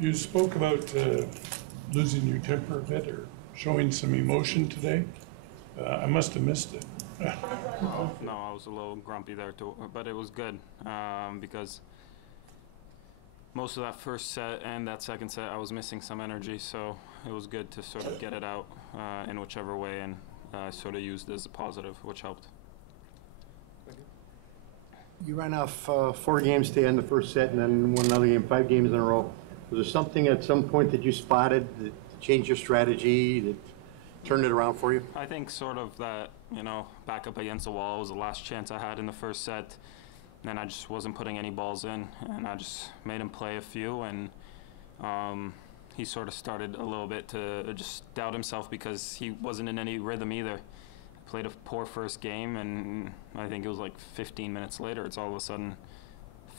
You spoke about losing your temper a bit or showing some emotion today. I must have missed it. No, I was a little grumpy there too, but it was good because most of that first set and that second set I was missing some energy, so it was good to sort of get it out in whichever way, and I sort of used it as a positive, which helped. You ran off 4 games to end the first set and then won another game, 5 games in a row. Was there something at some point that you spotted that changed your strategy, that turned it around for you? I think sort of that, you know, back up against the wall was the last chance I had in the first set, and I just wasn't putting any balls in, and I just made him play a few, and he sort of started a little bit to just doubt himself because he wasn't in any rhythm either. Played a poor first game, and I think it was like 15 minutes later, it's all of a sudden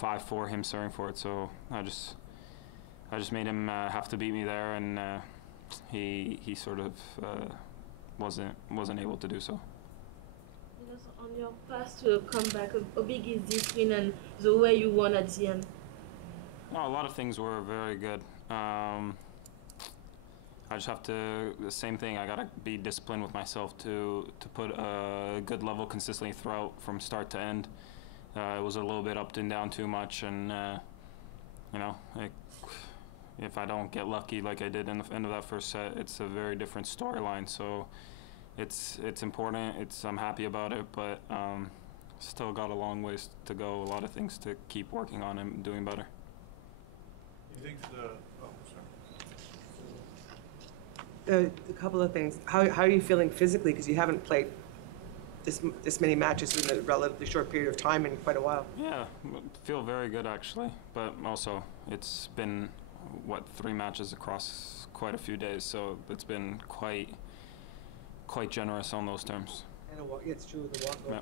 5-4 him serving for it. So I just made him have to beat me there, and he sort of wasn't able to do so. On your path to a comeback, how big is this win and the way you won at the end? Oh, a lot of things were very good. I just have to, the same thing, I gotta be disciplined with myself to put a good level consistently throughout from start to end. It was a little bit up and down too much, and you know, if I don't get lucky like I did in the end of that first set, it's a very different storyline. So it's important, I'm happy about it, but still got a long ways to go, a lot of things to keep working on and doing better. You think A couple of things. How are you feeling physically? Because you haven't played this many matches in a relatively short period of time in quite a while. Yeah, feel very good actually, but also it's been, what, 3 matches across quite a few days, so it's been quite generous on those terms. And it's true with the walk. Yeah.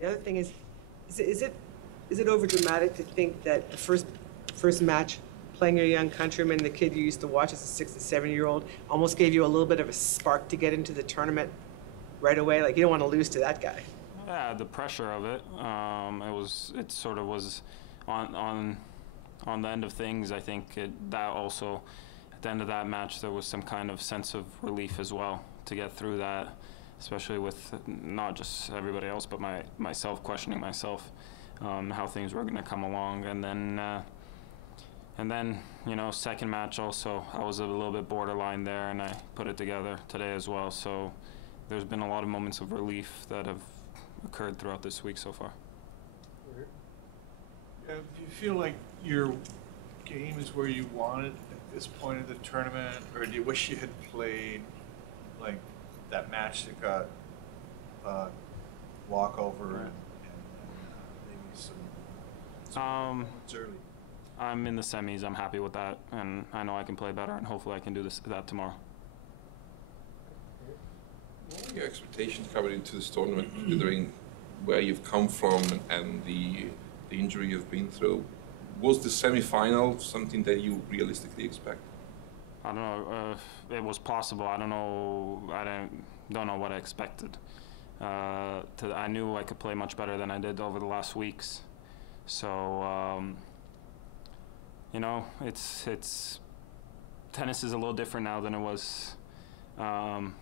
The other thing is it over dramatic to think that the first match, playing your young countryman, the kid you used to watch as a 6 to 7-year-old, almost gave you a little bit of a spark to get into the tournament right away? Like, you don't want to lose to that guy. Yeah, the pressure of it. It sort of was on the end of things. I think that also, at the end of that match, there was some kind of sense of relief as well to get through that, especially with not just everybody else, but myself questioning myself, how things were going to come along, and then, you know, second match also, I was a little bit borderline there, and I put it together today as well. So there's been a lot of moments of relief that have occurred throughout this week so far. do you feel like your game is where you want it at this point of the tournament, or do you wish you had played like that match that got walkover and maybe some moments early? I'm in the semis. I'm happy with that, and I know I can play better, and hopefully I can do that tomorrow. What are your expectations coming into this tournament, considering where you've come from and the injury you've been through? Was the semi-final something that you realistically expect? I don't know. It was possible. I don't know. Don't know what I expected. I knew I could play much better than I did over the last weeks. So. You know, it's tennis is a little different now than it was 2-3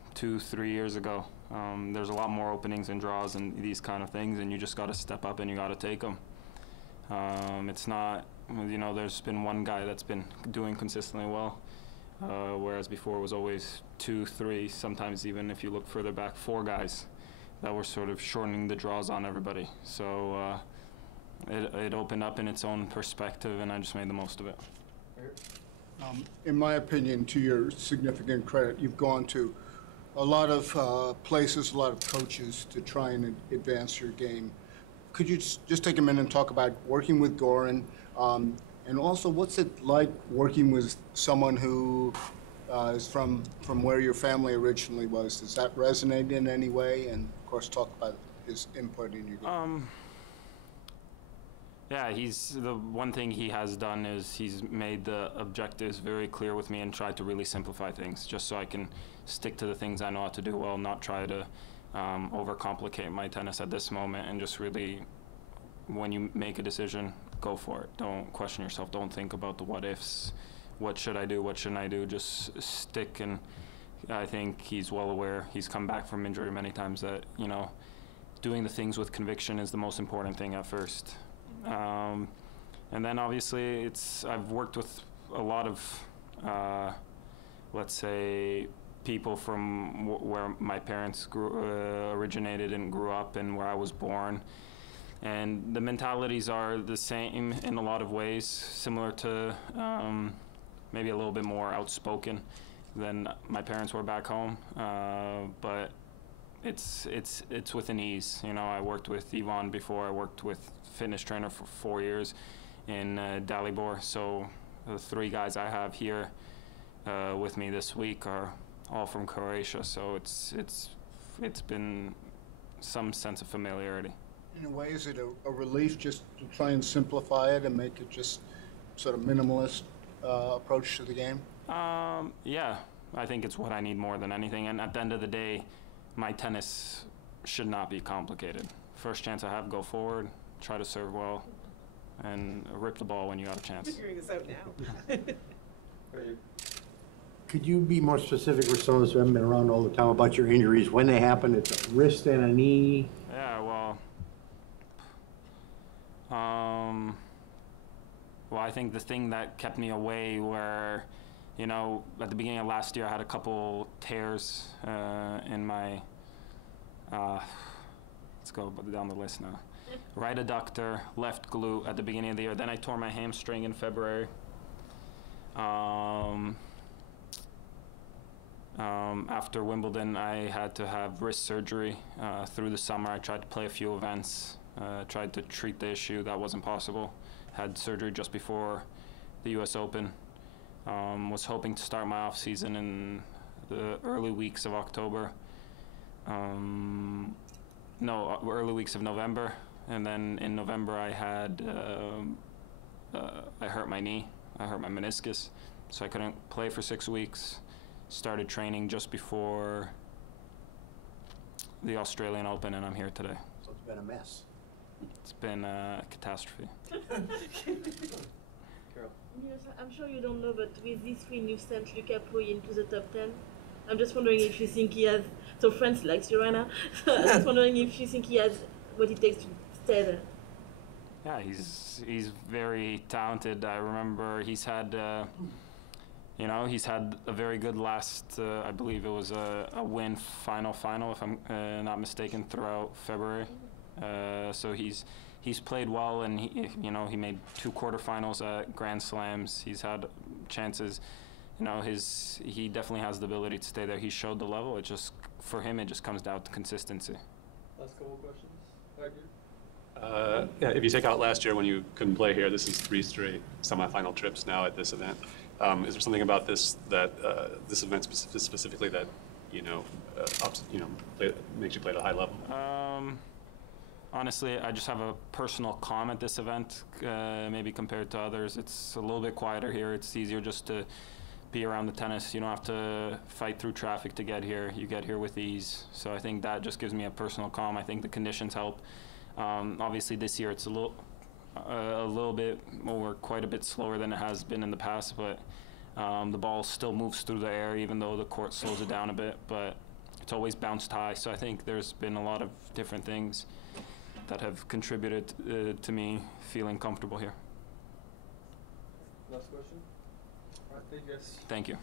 years ago. There's a lot more openings and draws and these kind of things, and you just got to step up and you got to take them. It's not, you know, there's been one guy that's been doing consistently well, whereas before it was always 2, 3, sometimes even if you look further back, 4 guys that were sort of shortening the draws on everybody. So. It opened up in its own perspective, and I just made the most of it. In my opinion, to your significant credit, you've gone to a lot of places, a lot of coaches to try and advance your game. Could you just take a minute and talk about working with Goran, and also what's it like working with someone who is from where your family originally was? Does that resonate in any way? And of course, talk about his input in your game. Yeah, the one thing he has done is he's made the objectives very clear with me and tried to really simplify things, just so I can stick to the things I know how to do well, not try to overcomplicate my tennis at this moment, and just really, when you make a decision, go for it. Don't question yourself. Don't think about the what ifs what should I do, what shouldn't I do, just stick. And I think he's well aware. He's come back from injury many times that, you know, doing the things with conviction is the most important thing at first. And then obviously I've worked with a lot of, let's say, people from where my parents originated and grew up and where I was born. And the mentalities are the same in a lot of ways, similar to maybe a little bit more outspoken than my parents were back home. But it's with an ease. You know, I worked with Ivan before. I worked with fitness trainer for 4 years in Dalibor. So the 3 guys I have here with me this week are all from Croatia. So it's been some sense of familiarity. In a way, is it a relief just to try and simplify it and make it just sort of minimalist approach to the game? Yeah, I think it's what I need more than anything. And at the end of the day, my tennis should not be complicated. First chance I have, go forward, try to serve well, and rip the ball when you got a chance. Figuring this out now. Could you be more specific for some of us who haven't been around all the time about your injuries, when they happen? It's a wrist and a knee? Yeah, well, I think the thing that kept me away were, you know, at the beginning of last year, I had a couple tears in my, let's go down the list now. Right adductor, left glute at the beginning of the year. Then I tore my hamstring in February. After Wimbledon, I had to have wrist surgery through the summer. I tried to play a few events, tried to treat the issue. That wasn't possible. Had surgery just before the US Open. Was hoping to start my off season in the early weeks of October. Early weeks of November. And then in November I had, I hurt my knee. I hurt my meniscus. So I couldn't play for 6 weeks. Started training just before the Australian Open, and I'm here today. So it's been a mess. It's been a catastrophe. Yes, I'm sure you don't know, but with this win, you sent Luca Pouille into the top 10. I'm just wondering if you think he has. So France likes you right now. I'm just wondering if you think he has what it takes to stay there. Yeah, he's very talented. I remember he's had, he's had a very good last. I believe it was a win final, if I'm not mistaken, throughout February. So he's played well, and he made 2 quarterfinals at Grand Slams. He's had chances. He definitely has the ability to stay there. He showed the level. It just, for him, it just comes down to consistency. Last couple of questions. Yeah, if you take out last year when you couldn't play here, this is 3 straight semifinal trips now at this event. Is there something about this that this event specifically that makes you play at a high level? Honestly, I just have a personal calm at this event, maybe compared to others. It's a little bit quieter here. It's easier just to be around the tennis. You don't have to fight through traffic to get here. You get here with ease. So I think that just gives me a personal calm. I think the conditions help. Obviously this year it's a little bit more, quite a bit slower than it has been in the past, but the ball still moves through the air even though the court slows it down a bit, but it's always bounced high. So I think there's been a lot of different things that have contributed to me feeling comfortable here. Last question. All right, thank you guys. Thank you.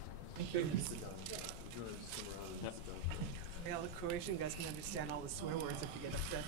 Yeah, all the Croatian guys can understand all the swear words if you get upset.